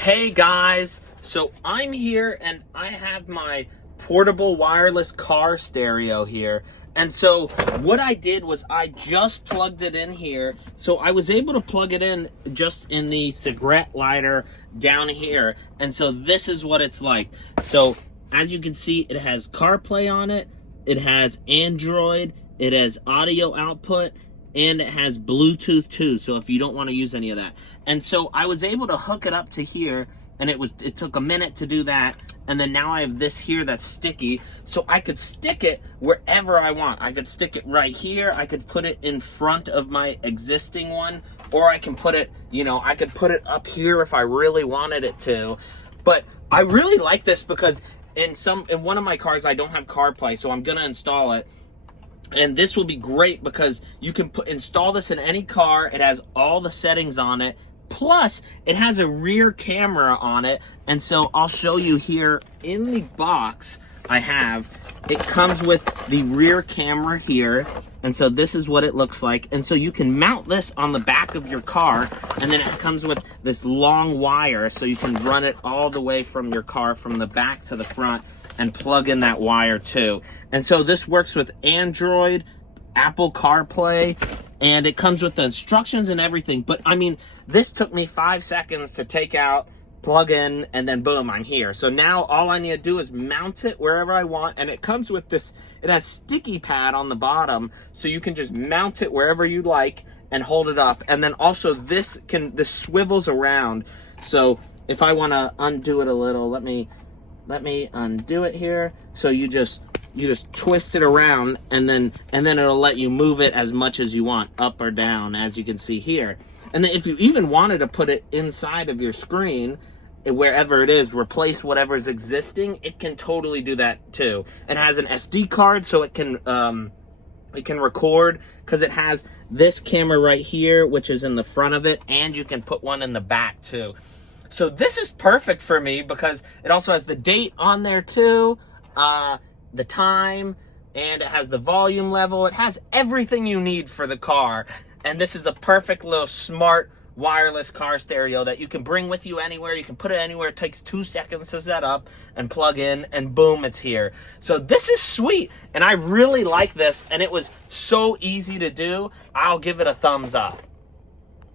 Hey guys, so I'm here and I have my portable wireless car stereo here. And so what I did was I just plugged it in here. So I was able to plug it in just in the cigarette lighter down here. And so this is what it's like. So as you can see, it has CarPlay on it. It has Android. It has audio output. And it has Bluetooth too, so if you don't want to use any of that. And so I was able to hook it up to here, and it took a minute to do that, and then now I have this here that's sticky, so I could stick it wherever I want. I could stick it right here, I could put it in front of my existing one, or I can put it, I could put it up here if I really wanted it to. But I really like this because in one of my cars I don't have CarPlay, so I'm gonna install it. And this will be great because you can install this in any car. It has all the settings on it. Plus, it has a rear camera on it. And so I'll show you here in the box it comes with the rear camera here. And so this is what it looks like. And so you can mount this on the back of your car. And then it comes with this long wire so you can run it all the way from your car from the back to the front and plug in that wire too. And so this works with Android, Apple CarPlay, and it comes with the instructions and everything. But I mean, this took me 5 seconds to take out, plug in, and then boom, I'm here. So now all I need to do is mount it wherever I want. And it comes with this, it has sticky pad on the bottom, so you can just mount it wherever you like and hold it up. And then also this swivels around. So if I want to undo it a little, let me undo it here. So you just twist it around, and then it'll let you move it as much as you want, up or down, as you can see here. And then if you even wanted to put it inside of your screen, wherever it is, replace whatever's existing, it can totally do that too. It has an SD card, so it can record, because it has this camera right here, which is in the front of it, and you can put one in the back too. So this is perfect for me because it also has the date on there too, the time, and it has the volume level. It has everything you need for the car. And this is a perfect little smart wireless car stereo that you can bring with you anywhere. You can put it anywhere. It takes 2 seconds to set up and plug in, and boom, it's here. So this is sweet, and I really like this, and it was so easy to do. I'll give it a thumbs up.